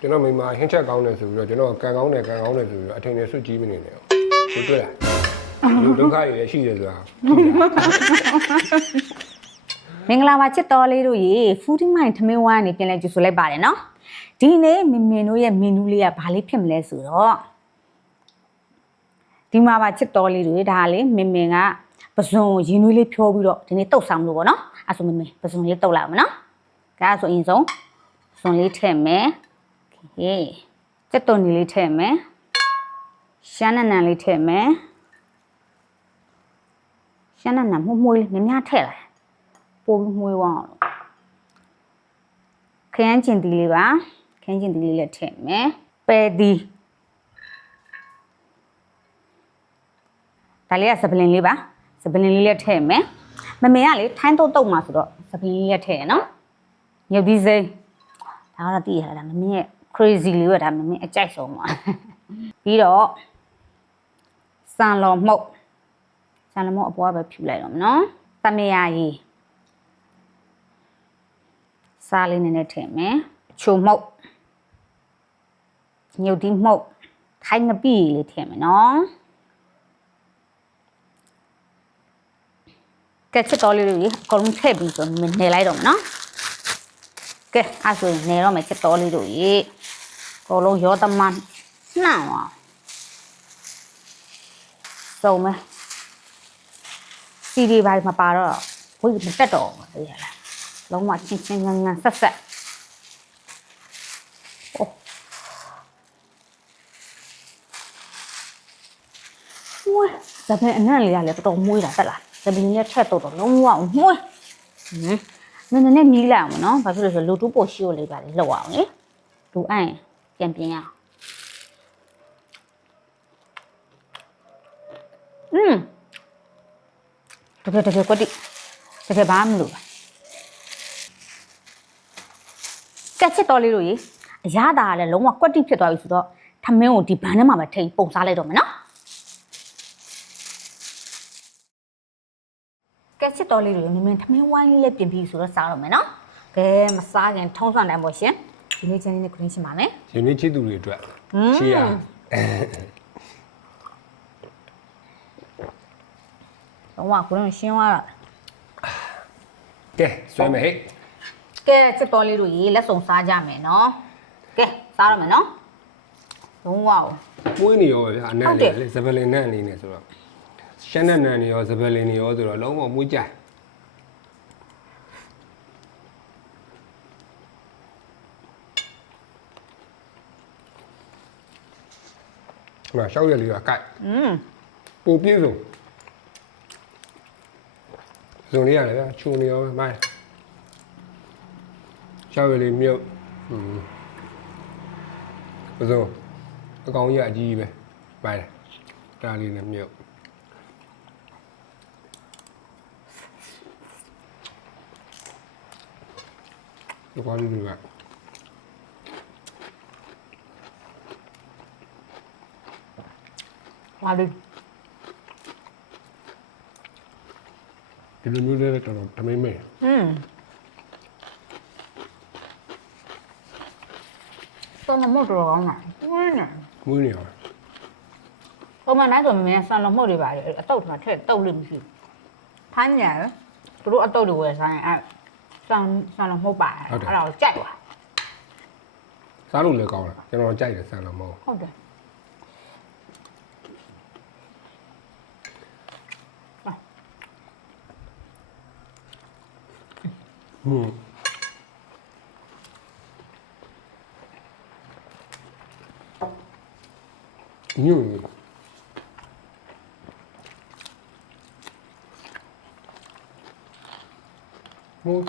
ကျွန်တော်မိမဟင်းချက်ကောင်းတယ်ဆိုပြီးတော့ကျွန်တော်ကန်ကောင်းတယ်ဆိုပြီးတော့အထင်နဲ့စွတ်ကြီးမနေနဲ့ဟုတ်တွေ့လားလူဒုက္ခတွေလည်းရှိတယ်ဆိုတာမင်္ဂလာပါချစ်တော်လေးတို့ရေ Foodie Mind ထမင်းဝိုင်းနေပြန်လဲကြိုဆိုလိုက်ပါတယ်နော်ဒီနေ့မင်တို့ရဲ့မီနူးလေးကဘာလေးဖြစ်မလဲဆိုတော့ဒီမှာပါချစ်တော်လေးတွေဒါလေမင်ကပဇွန်ရင်နွေးလေးဖြောပြီးတော့ဒီနေ့တုတ်ဆောင်လို့ပေါ့နော်အဲ့ဆိုမင်ပဇွန်လေးတုတ်လိုက်အောင်နော်ဒါဆိုအရင်ဆုံးပဇွန်လေးထည့်မယ်ဟေးစက်တုံလေးထည့်မယ်ရှမ်းနံလေးထည့်မယ်ရှမ်းနံမှုလေးများထည့်လိုက်ပိုပြီးမှုဝအောင်ခရမ်းကျင်တီလေးပါခရမ်းကျင်တီလေးလည်းထည့်မယ်ပဲတီဒါလေးကစပလင်လေးပါစပလင်လေးလည်းထည့်မယ်မမေကလေထိုင်းတုတ်မှာဆိုတော့စပလင်လေးလည်းထည့်ရနော်ညုတ်သီးစိမ်းဒါကတော့တည်ရတာမမေရဲ့ crazy လေးကဒါမမေအကြိုက်ဆုံးပါပြီးတော့စံလော်မှုတ်အပေါ်ကပဲဖြူလိုက်တော့မနော်သမယာရီစားလေးနည်းနည်းထည့်မယ်ချိုမှုတ်ညုတ်သီးမှုတ်ထိုင်းငပိလေးထည့်မယ်နော်ကဲချစ်တော်လေးတွေအကုန်လုံးထည့်ပြီးဆိုနေလိုက်တော့မယ်နော်ကဲအဲ့ဆိုရင်နေတော့မယ်ချစ်တော်လေးတို့ရေအကုန်လုံးရောသမန်နှံ့အောင်စုံမယ်စီဒီပိုင်းမပါတော့ဘိုးမတက်တော့ဘူးသိရလားလုံးဝချင်းငန်းဆက်အိုးဝဲဒါပေမဲ့အနံ့လေးကလည်းတော်တော်မွေးတာတက်လားဒါပေမဲ့ထက်တော့လုံးဝမွေးနည်းနည်းမြည်လိုက်အောင်နော်ဘာဖြစ်လို့ဆိုလူတူးပိုရှို့လေးပါလေလောက်အောင်လေလူအိုင်ပြန်ပြင်းရအောင်တကယ်ကွက်တိတကယ်ဘာမှမလို့ကက်ချစ်တော်လေးတို့ရေအရသာကလည်းလုံးဝကွက်တိဖြစ်သွားပြီဆိုတော့ထမင်းကိုဒီဘန်းထဲမှာပဲထိပုံစားလိုက်တော့မယ်နော်ကက်ချစ်တော်လေးတို့ရေမင်းထမင်းဝိုင်းလေးလည်းပြင်ပြီးဆိုတော့စားတော့မယ်နော်ကဲမစားခင်ထုံးစံတိုင်းပေါ့ရှင်ဒီနေ့ချင်းလေးနဲ့ခရင်းရှင်းပါမယ်ဒီနေ့ချစ်သူတွေအတွက်ချီရလုံးဝကိုယ်ရှင်းသွားတာကဲဆွဲမယ်ဟဲ့ကဲချစ်တော်လေးတို့ရေလက်စုံစားကြမယ်နော်ကဲစားရမယ်နော်လုံးဝမွေးနေရောဗျာအနံ့လေးစပလင်နံ့လေးနဲ့ဆိုတော့ရှမ်းနံ့နေရောစပလင်နေရောဆိုတော့လုံးဝမွေးကြမှာရှောက်ရလေးကကိုက်ပိုပြည့်စုံဇုံလေးရတယ်ဗျာချူနေရောမိုင်းရှောက်ရလေးမြုပ်ပစုံအကောင်ကြီးအကြီးပဲမိုင်းတာလေးနဲ့မြုပ်ဒီကွာလေးကဟာလေဒီလိုမျိုးလေးတော့တမင်းမေးတော့မတော်ကောင်းတာမွေးနေရောပုံမှန်တိုင်းဆိုမင်းဆန်လမှုတ်တွေပါတယ်အတုတ်မှာထည့်တုတ်လို့မရှိထိုင်းညာသူတို့အတုတ်တွေဝယ်ဆိုင်အဲဆန်လမှုတ်ပါတယ်အဲ့ဒါကိုကြိုက်ပါစားလို့လည်းကောင်းလားကျွန်တော်ကြိုက်တယ်ဆန်လမှုတ်ဟုတ်တယ်ညူမို့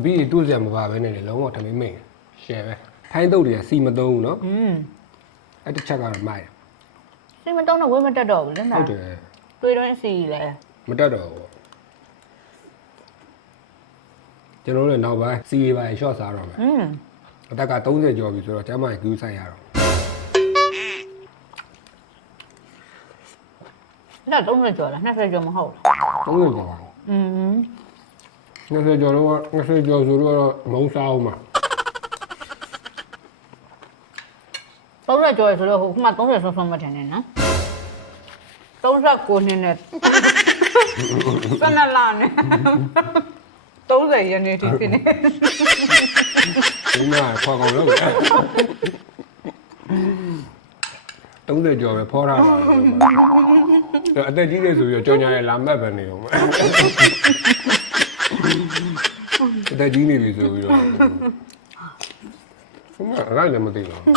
အပြီးတူးစရာမပါပဲနဲ့လုံးဝထမင်းမိန်ရှယ်ပဲထိုင်းတုတ်တွေကစီမသုံးဘူးနော်အဲ့တစ်ချက်ကတော့မိုက်စီမတုံးတော့ဝေးမတက်တော့ဘူးလေဟုတ်တယ်တွေးတော့အစီလေမတက်တော့ဘူး ကျွန်တော်တို့လည်းနောက်ပိုင်းစီးရီပါရှော့စားတော့မယ်အသက်က30ကျော်ပြီဆိုတော့ကျမ်းမာရေးကူးဆိုင်ရတော့ အဲ့ဒါ30ကျော်လား20ကျော်မဟုတ်လား30ကျော်ပါ20ကျော်တော့20ကျော်ဆိုတော့မုံစားအောင်မှာ 30ကျော်ဆိုတော့ဟိုခုမှ30ဆုံးဆုံးမထင်နဲ့နော်39နှစ်နဲ့12လနဲ့30ရက်နေ့ထိဖြစ်နေ ဒီမှာခေါ်ကောင်လို့30ကျော်ပဲဖောထားတာအသက်ကြီးနေဆိုပြီးကြောင်ညာရဲ့လာမက်ပဲနေအောင်အသက်ကြီးနေပြီဆိုပြီးတော့ဘုမအဲ့လည်းမသိပါဘူး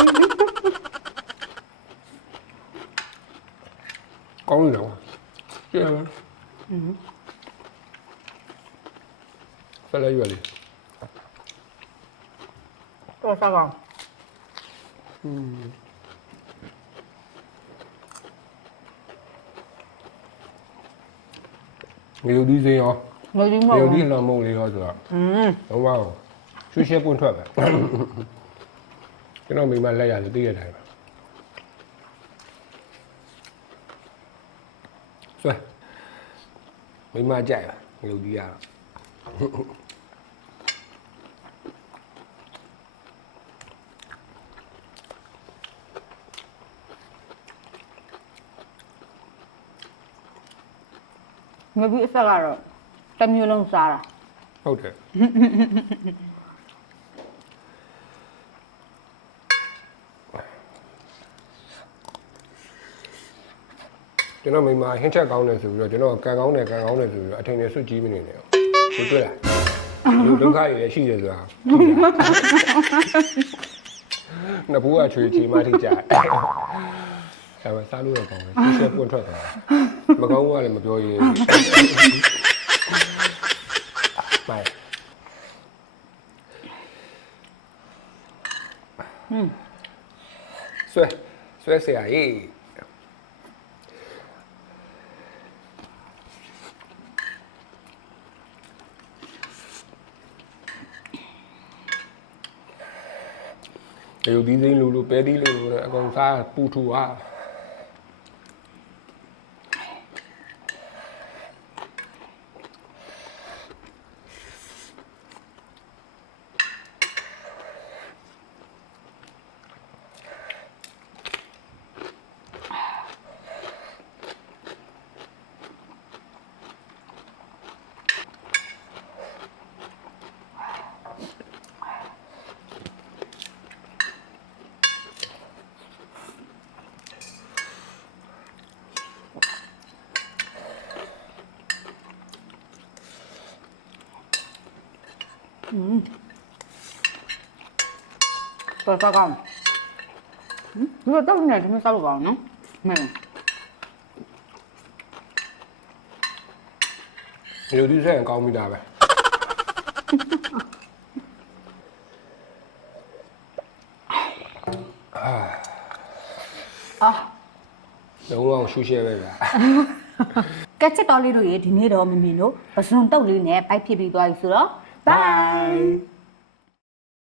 ကောင်းတယ်ကျဲပါဆက်လိုက်ရွက်လေး တော့စားကောင်ငရုတ်ဒီစင်းရော ငုံကြီးမ င ဟုတ် ရုတ်ဒီ ဘူး လှမုံလေးရောဆိုတော့တော့ဝါရွှေရှဲပွင့်ထွက်ပဲကျွန်တော်မိမလက်ရလို့သိရတိုင်းပဲဆွဲမိမကြိုက်ပါငရုတ်ဒီကတော့ငါပြီးအဆက်ကတော့တစ်မျိုးလုံးစားတာ ဟုတ်တယ်ကျွန်တော်မိမဟင်းချက်ကောင်းတယ်ဆိုပြီးတော့ကျွန်တော်ကန်ကောင်းတယ်ဆိုပြီးတော့အထင်နဲ့ဆွတ်ကြီးမနေနဲ့ဒီတွေ့လားဒီဒုက္ခတွေလည်းရှိတယ်ဆိုတာနဘူးအချွေချီမထိကြအဲ့ဒါစားလို့တော့ကောင်းတယ်ရှက်ပွန့်ထွက်သွားမကောင်းဘူးကလည်းမပြောရင်းပိုင်ဆွဲเสียကြီးရုပ်ဒီစိမ့်လို့ပဲဒီလို့အကောင်စားပူထူအားတော့စားကောင်ဒီတော့နေတယ်မစားလို့ပါဘူးနော်မဲ ရုပ်ဒီဆိုင်ကောင်းပြီတာပဲလုံးဝရှူရှဲပဲဗျာ ကက်ချက်တော်လေးတို့ရေဒီနေ့တော့မမင်းတို့ပစွန်တုတ်လေးနဲ့ပိုက်ဖြစ်ပြီးသွားပြီဆိုတော့ bye